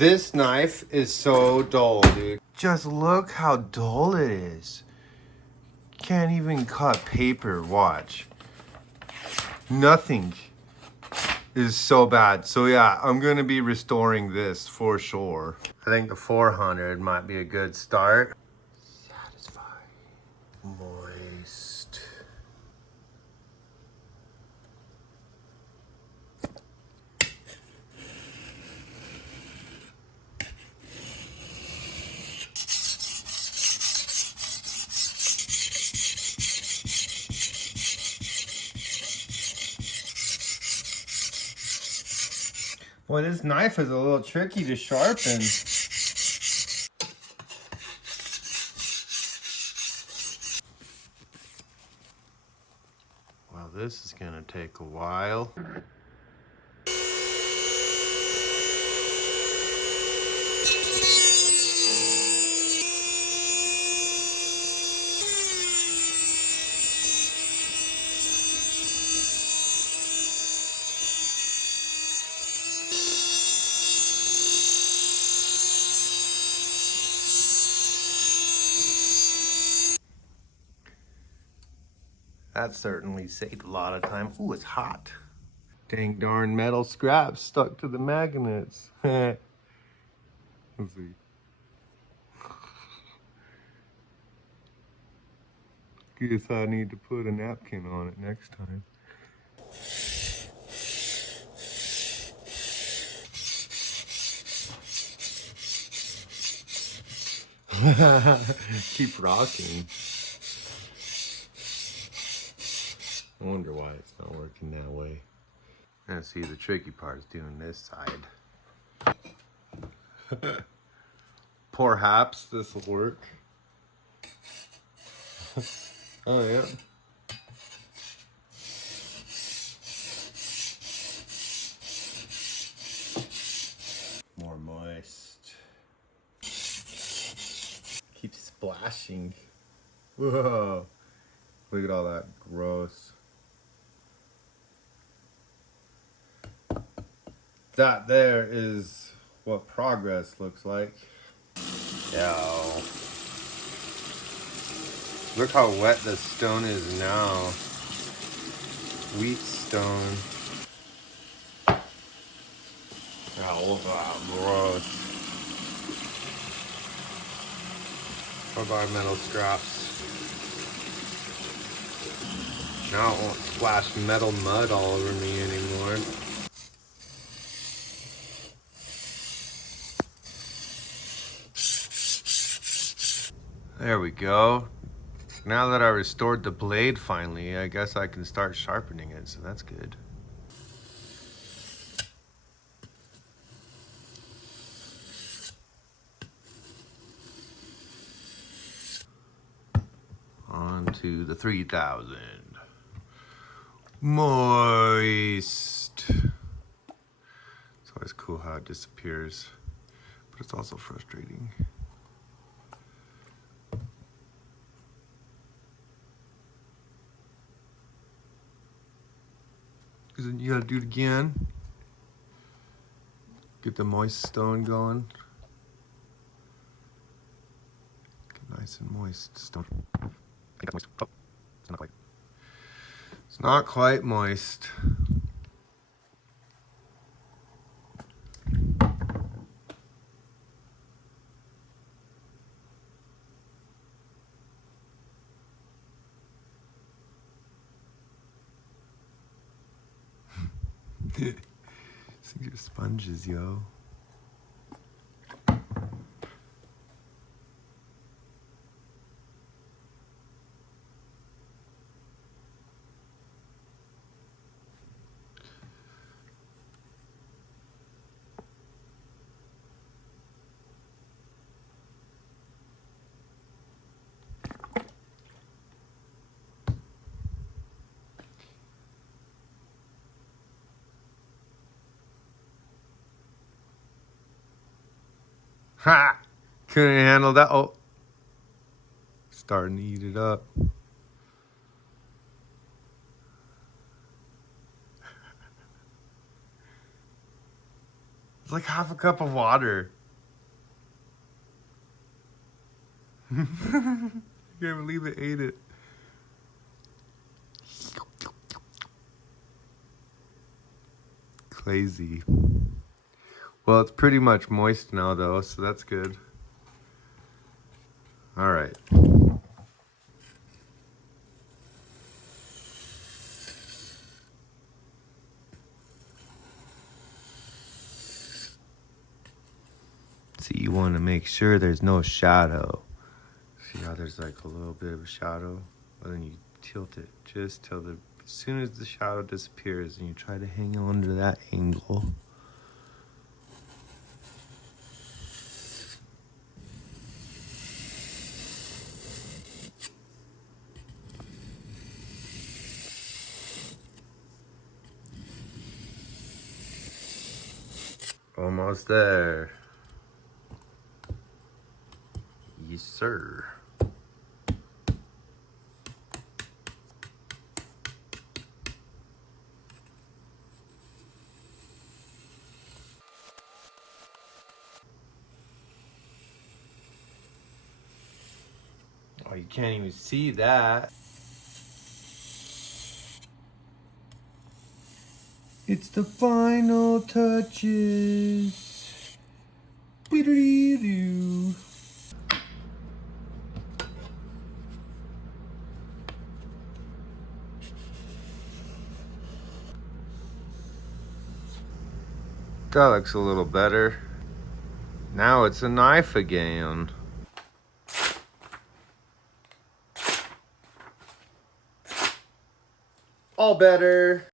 This knife is so dull, dude. Just look how dull it is. Can't even cut paper, watch. Nothing is so bad. So yeah, I'm gonna be restoring this for sure. I think the 400 might be a good start. Satisfying. Moist. Boy, this knife is a little tricky to sharpen. Well, this is gonna take a while. That certainly saved a lot of time. Ooh, it's hot. Dang darn metal scraps stuck to the magnets. Let's see. Guess I need to put a napkin on it next time. Keep rocking. I wonder why it's not working that way. Now see, the tricky part is doing this side. Perhaps this will work. Oh yeah. More moist. Keeps splashing. Whoa. Look at all that gross. That there is what progress looks like. Yeah. Look how wet the stone is now. Wheat stone. Oh, gross. What about metal scraps? Now it won't splash metal mud all over me anymore. There we go. Now that I restored the blade finally, I guess I can start sharpening it, so that's good. On to the 3000. Moist. It's always cool how it disappears, but it's also frustrating. Because then you gotta do it again. Get the moist stone going. Get nice and moist stone. I think that's moist. Oh, it's not quite. It's not quite moist. These things are sponges, yo. Ha! Couldn't handle that. Oh. Starting to eat it up. It's like half a cup of water. I can't believe it ate it. Crazy. Well, it's pretty much moist now though, so that's good. All right. So you want to make sure there's no shadow. See how there's like a little bit of a shadow? Well, then you tilt it just till as soon as the shadow disappears, and you try to hang on to that angle. Almost there. Yes, sir. Oh, you can't even see that. It's the final touches. Beedly-doo. That looks a little better. Now it's a knife again. All better.